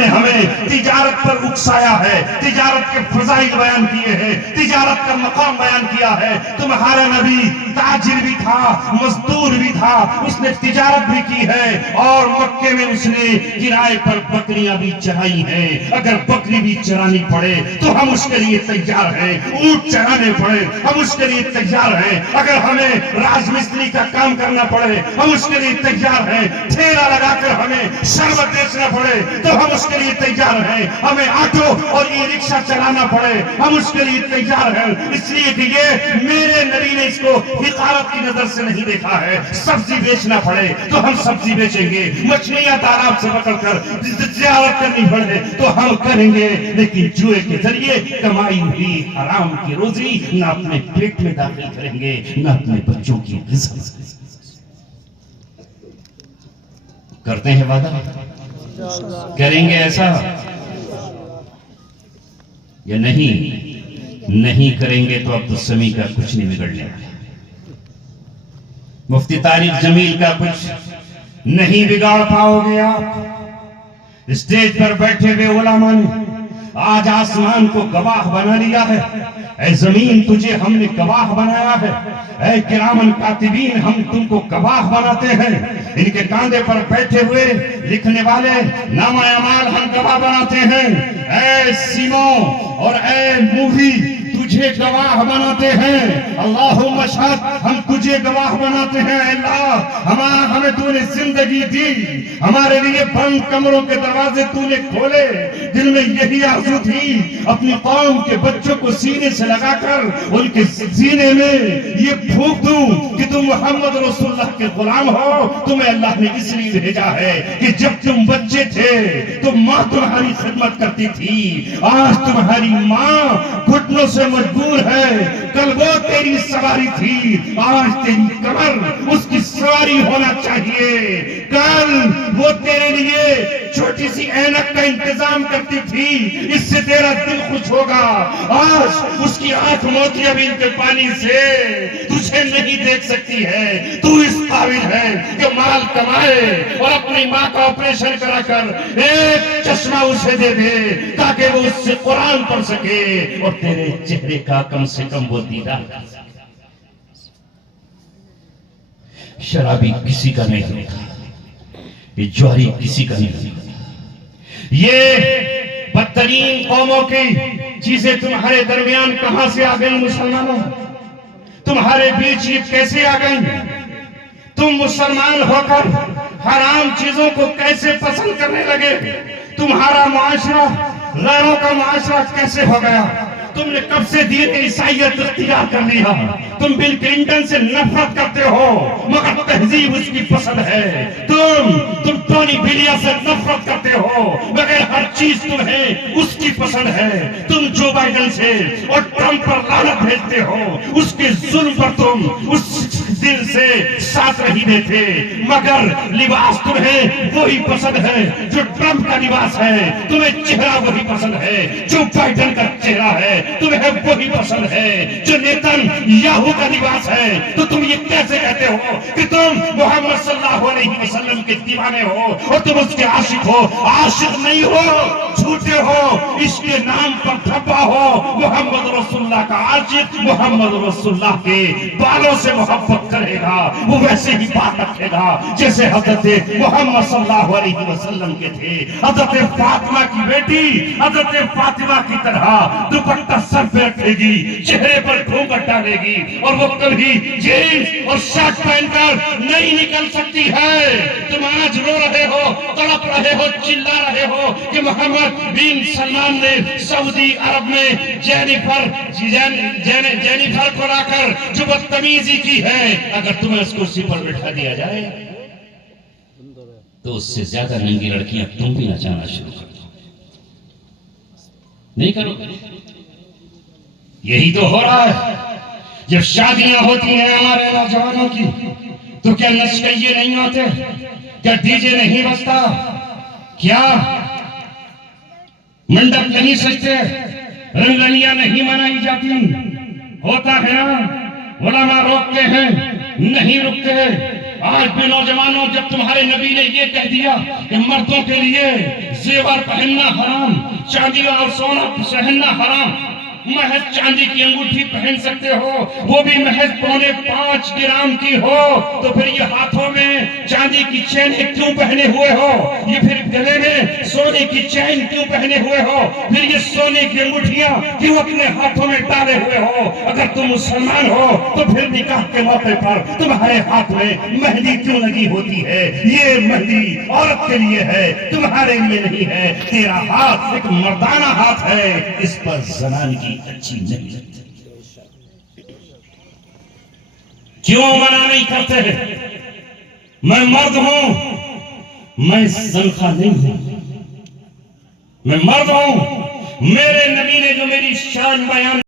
نے ہمیں تجارت پر اکسایا ہے، تجارت کے فضائل بیان کیے ہیں، تجارت کا مقام بیان کیا ہے۔ تمہارا نبی تاجر بھی تھا، مزدور بھی تھا، اس نے تجارت بھی کی ہے، اور مکے میں اس نے کرائے پر بکریاں بھی چرائی ہیں۔ اگر بکری بھی چرانی پڑے تو ہم اس کے لیے تیار ہیں، اونٹ چرانے پڑے ہم اس کے لیے تیار ہیں، اگر ہمیں راج مستری کا کام کرنا پڑے ہم اس کے لیے تیار ہیں، ٹھیلا لگا کر ہمیں شربت بیچنا پڑے تو ہم اس کے لیے تیار ہیں، ہمیں آٹو اور ای رکشا چلانا پڑے ہم اس کے لیے تیار ہیں، اس لیے کہ یہ میرے نبی نے اس کو حقارت کی نظر سے نہیں دیکھا ہے۔ سبزی بیچنا پڑے تو ہم سبزی بیچیں گے، مچھلیاں تالاب سے پکڑ کر تجارت کرنی پڑے تو ہم کریں گے، لیکن جوئے کے ذریعے کمائی ہوئی حرام کی روزی نہ اپنے پیٹ میں داخل کریں گے نہ اپنے بچوں کی غذا کرتے ہیں۔ وعدہ کریں گے ایسا یا نہیں کریں گے تو عبد السمیع کا کچھ نہیں بگڑنے والا، مفتی طارق جمیل کا کچھ نہیں بگاڑ پاؤ گے آپ۔ اسٹیج پر بیٹھے ہوئے علماء نے آج آسمان کو گواہ بنا لیا ہے، اے زمین تجھے ہم نے گواہ بنایا ہے، اے کرامن کاتبین ہم تم کو گواہ بناتے ہیں، ان کے کاندھے پر بیٹھے ہوئے لکھنے والے نامہ اعمال ہم گواہ بناتے ہیں، اے سیمو اور اے مووی تجھے گواہ بناتے ہیں، اللہم اشہد ہم تجھے گواہ بناتے ہیں۔ اللہ ہمیں تو نے زندگی دی، ہمارے لیے بند کمروں کے دروازے تو نے کھولے، دل میں یہی آرزو تھی اپنی قوم کے بچوں کو سینے سے لگا کر ان کے سینے میں یہ پھونک دوں کہ تم محمد رسول اللہ کے غلام ہو، تمہیں اللہ نے اس لیے بھیجا ہے کہ جب تم بچے تھے تو ماں تمہاری خدمت کرتی تھی، آج تمہاری ماں گھٹنوں سے مجبور ہے، کل وہ تیری سواری تھی، آج تیری کمر اس کی سواری ہونا چاہیے، کل وہ تیرے لیے چھوٹی سی اینک کا انتظام کرتی تھی، اس سے تیرا دل خوش ہوگا، آج اس کی آنکھ موتیابین کے پانی سے تجھے نہیں دیکھ سکتی ہے، تو اس قابل ہے کہ مال کمائے اور اپنی ماں کا آپریشن کرا کر ایک چشمہ اسے دے دے تاکہ وہ اس سے قرآن پڑھ سکے اور تیرے چہرے کا کم سے کم وہ دیدار کر سکے۔ شرابی کسی کا نہیں ہوتا، یہ جوہری کسی کا نہیں ہوتا، یہ بدترین قوموں کی چیزیں تمہارے درمیان کہاں سے آ گئی مسلمانوں؟ تمہارے بیچ یہ کیسے آ گئی؟ تم مسلمان ہو کر حرام چیزوں کو کیسے پسند کرنے لگے؟ تمہارا معاشرہ غیروں کا معاشرہ کیسے ہو گیا؟ تم نے کب سے دین عیسائیت اختیار کر لیا؟ تم بل کلنٹن سے نفرت کرتے ہو مگر تہذیب اس کی پسند ہے، تم ٹونی بلیا سے نفرت کرتے ہو مگر ہر چیز تمہیں اس کی پسند ہے، تم جو بائیڈن سے اور ٹرمپ پر لعنت بھیجتے ہو اس کے ظلم پر تم اس دل سے ساتھ نہیں دیتے، مگر لباس تمہیں وہی پسند ہے جو ٹرمپ کا لباس ہے، تمہیں چہرہ وہی پسند ہے جو بائیڈن کا چہرہ ہے، تمہیں وہی پسند ہے جو نیتن یاہو کا لباس ہے، تو تم یہ کیسے کہتے ہو کہ تم محمد صلی اللہ علیہ وسلم کے دیوانے ہو اور تم اس کے عاشق ہو؟ عاشق نہیں ہو، جھوٹے ہو، اس کے نام پر دھبا ہو۔ محمد رسول اللہ کا عاشق محمد رسول اللہ کے بالوں سے محبت کرے گا، وہ ویسے ہی بات رکھے گا جیسے حضرت محمد صلی اللہ علیہ وسلم کے تھے۔ حضرت فاطمہ کی بیٹی حضرت فاطمہ کی طرح دوپٹہ سر پہ رکھے گی، چہرے پر گھونگھٹ ڈالے گی، اور وہ کبھی جینس اور شرٹ پہن کر نہیں نکل سکتی ہے۔ تم آج رو رہے ہو، تڑپ رہے ہو، چلا رہے ہو کہ محمد بن سلمان نے سعودی عرب میں جینیفر کو لا کر جو بدتمیزی کی ہے، اگر تمہیں اس کرسی پر بٹھا دیا جائے تو اس سے زیادہ ننگی لڑکیاں تم بھی نچانا شروع کر دو، نہیں کرو؟ یہی تو ہو رہا ہے۔ جب شادیاں ہوتی ہیں ہمارے نوجوانوں کی تو کیا نچکئیے نہیں ہوتے؟ کیا ڈی جے نہیں بجتا؟ کیا منڈپ نہیں سجتے؟ رنگلیاں نہیں منائی جاتی؟ ہوتا ہے نا، علماء روکتے ہیں، نہیں رکتے، آج بھی نوجوانوں، جب تمہارے نبی نے یہ کہہ دیا کہ مردوں کے لیے زیور پہننا حرام، چاندی اور سونا پہننا حرام، محض چاندی کی انگوٹھی پہن سکتے ہو، وہ بھی محض 5.25 گرام کی ہو، تو پھر یہ ہاتھوں میں چاندی کی چین کیوں پہنے ہوئے ہو؟ یہ پھر گلے میں سونے کی چین کیوں پہنے ہوئے ہو؟ پھر یہ سونے کی انگوٹھیاں کیوں اپنے ہاتھوں میں ڈالے ہوئے ہو؟ اگر تم مسلمان ہو تو پھر نکاح کے موقع پر تمہارے ہاتھ میں مہندی کیوں لگی ہوتی ہے؟ یہ مہندی عورت کے لیے ہے، تمہارے لیے نہیں ہے۔ تیرا ہاتھ ایک مردانہ ہاتھ ہے، اس پر زنان کی اچھی نہیں لگتی۔ کیوں منع نہیں کرتے؟ میں مرد ہوں، میں زنخواہ نہیں ہوں، میں مرد ہوں۔ میرے نبی نے جو میری شان بیان